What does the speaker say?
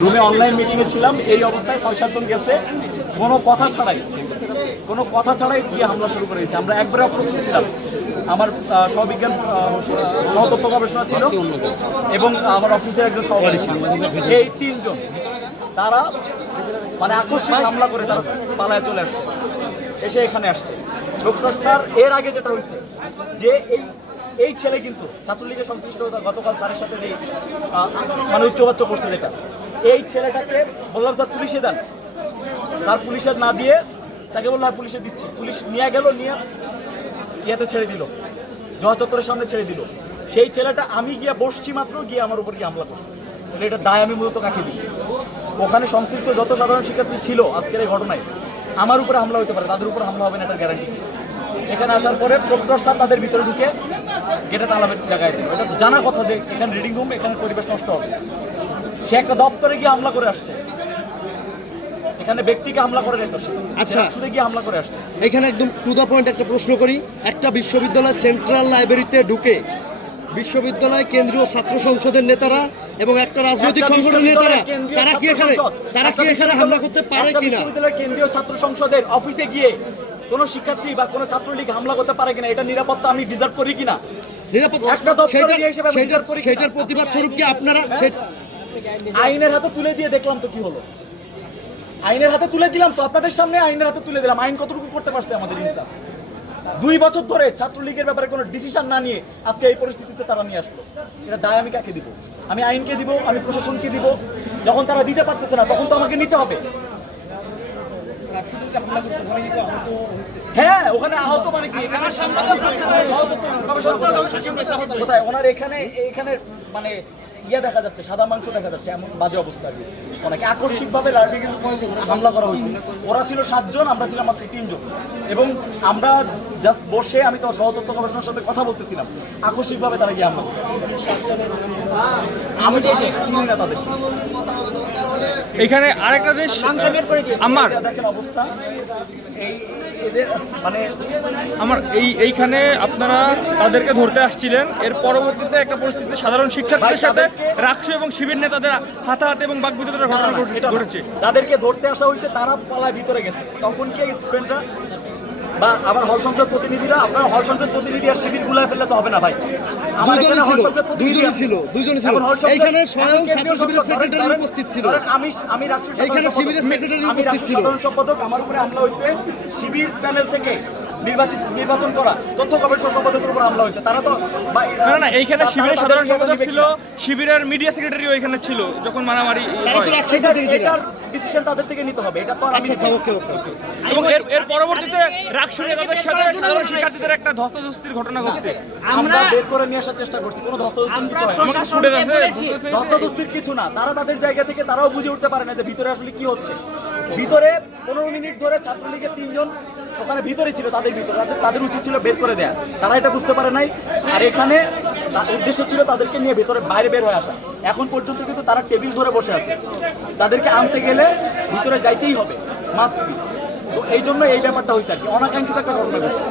রুমে অনলাইন মিটিংয়ে ছিলাম, এই অবস্থায় ৬-৭ জন গেছে, কোনো কথা ছাড়াই গিয়ে হামলা শুরু করে দিয়েছে। আমরা একবারে অপ্রস্তুত ছিলাম। আমার সহবিজ্ঞান সহতত্ত্ব গবেষণা ছিল এবং আমার অফিসের একজন সহকারী ছিল। এই ৩ জন তারা মানে আকস্মিক হামলা করে তারা পালায় চলে আসছে, এসে এখানে আসছে। ডক্টর স্যার এর আগে যেটা হয়েছে যে এই ছেলে কিন্তু ছাত্রলীগের সংশ্লিষ্ট গতকাল স্যারের সাথে মানে উচ্চবাচ্য করছে, যেটা এই ছেলেটাকে বললাম স্যার পুলিশে দেন, স্যার পুলিশের না দিয়ে তাকে বললাম পুলিশে দিচ্ছি, পুলিশ নিয়ে গেল, নিয়ে ইয়াতে ছেড়ে দিল, জজ চত্বরের সামনে ছেড়ে দিল। সেই ছেলেটা আমি গিয়ে বসছি মাত্র গিয়ে আমার উপর গিয়ে হামলা করছে। এটা দায় আমি মূলত কাকে দিই? ওখানে সংশ্লিষ্ট যত সাধারণ শিক্ষার্থী ছিল আজকের এই ঘটনায় আমার উপরে হামলা হতে পারে, তাদের উপর হামলা হবে না এটার গ্যারান্টি। এখানে আসার পরে প্রক্টর স্যার তাদের ভিতরে ঢুকে গেটে তালা লাগাই দিল। এটা জানা কথা যে এখানে রিডিং রুম, এখানে পরিবেশ নষ্ট হবে। সে একটা দপ্তরে গিয়ে হামলা করে আসছে, এখানে ব্যক্তিকে হামলা করে যেত, সে আচ্ছা শুধু গিয়ে হামলা করে আসছে। এখানে একদম টু দ্য পয়েন্ট একটা প্রশ্ন করি, একটা বিশ্ববিদ্যালয় সেন্ট্রাল লাইব্রেরিতে ঢুকে বিশ্ববিদ্যালয় কেন্দ্রীয় ছাত্র সংসদের নেতারা এবং একটা রাজনৈতিক সংগঠনের নেতারা তারা কি এখানে হামলা করতে পারে কিনা? বিশ্ববিদ্যালয়ের কেন্দ্রীয় ছাত্র সংসদের অফিসে গিয়ে কোনো শিক্ষার্থী বা কোনো ছাত্রলীগ হামলা করতে পারে কিনা, এটা নিরাপত্তা আমি ডিজার্ভ করি কিনা? সেটার প্রতিবাদ স্বরূপ কি আপনারা আইনের হাতে তুলে দিয়ে দেখলাম তো কি হলো? আইনের হাতে তুলে দিলাম তো, আপনাদের সামনে আইনের হাতে তুলে দিলাম। আইন কতটুকু করতে পারছে আমাদের ইনসাফ? 2 বছর ধরে ছাত্রলীগের ব্যাপারে কোনো ডিসিশন না নিয়ে আজকে এই পরিস্থিতিতে তারা নিয়ে আসলো। এটা দায় আমি কাকে দিব? আমি আইনকে দিব, আমি প্রশাসনকে দিব। যখন তারা দিতে পারতেছে না তখন তো আমাকে নিতে হবে। হ্যাঁ, ওখানে আহত মানে কি? কোথায় ওনার এখানে মানে ইয়ে দেখা যাচ্ছে, সাদা মাংস দেখা যাচ্ছে, এমন বাজে অবস্থা। অনেকে আকস্মিকভাবে হামলা করা হয়েছে। ওরা ছিল 7 জন, আমরা ছিলাম মাত্র 3 জন। এবং আমরা জাস্ট বসে আমি তো সহতত্ত্ব গবেষণার সাথে কথা বলতেছিলাম, আকস্মিকভাবে তারা গিয়ে হামলা করছে। আমি চিনি না তাদের। এখানে আরেকটা দেশ আমার দেখেন অবস্থা মানে এইখানে আপনারা তাদেরকে ধরতে আসছিলেন, এর পরবর্তীতে একটা পরিস্থিতি সাধারণ শিক্ষার্থীদের সাথে রাকসু এবং শিবির নেতাদের হাতাহাতি এবং বাকবিতণ্ডার ঘটনা ঘটেছে। তাদেরকে ধরতে আসা হয়েছে, তারা পালায় ভিতরে গেছে। তখন কি স্টুডেন্টরা বা আবার হল সংসদ প্রতিনিধিরা, আপনারা হল সংসদ প্রতিনিধি আর শিবির গুলায় ফেললে তো হবে না ভাই। এইখানে স্বয়ং ছাত্র শিবিরের সেক্রেটারি উপস্থিত ছিল। আমি রাকসু এইখানে শিবিরের সেক্রেটারি উপস্থিত ছিল। সাধারণ সম্পাদক, আমার উপরে হামলা হয়েছে। শিবির প্যানেল থেকে নির্বাচন করা তথ্য গবেষণা সম্পাদকের উপর হামলা হয়েছে। তারা তো না এইখানে শিবিরের সাধারণ সম্পাদক ছিল, শিবিরের মিডিয়া সেক্রেটারিও এখানে ছিল যখন মারামারি। এটার ডিসিশন তাদের থেকে নিতে হবে, এটা তো এবং এর পরবর্তীতে রাকসু নেতাদের সাথে সাধারণ শিক্ষার্থীদের একটা ধস্তাধস্তির ঘটনা ঘটছে। আমরা বের করে নিয়ে আসার চেষ্টা করছি, কোনো ধস্তাধস্তির কিছু না। তারা তাদের জায়গা থেকে তারাও বুঝে উঠতে পারে না যে ভিতরে আসলে কি হচ্ছে। ভিতরে 15 মিনিট ধরে ছাত্রলীগের 3 জন ওখানে ভিতরে ছিল, তাদের উচিত ছিল বের করে দেয়া, তারা এটা বুঝতে পারে নাই। আর এখানে উদ্দেশ্য ছিল তাদেরকে নিয়ে বাইরে বের হয়ে আসা। এখন পর্যন্ত কিন্তু তারা টেবিল ধরে বসে আছে, তাদেরকে আনতে গেলে ভিতরে যাইতেই হবে, মাস্ট বি। তো এই জন্য এই ব্যাপারটা হয়েছে আর কি, অনাকাঙ্ক্ষিত একটা ঘটনা ঘটছে।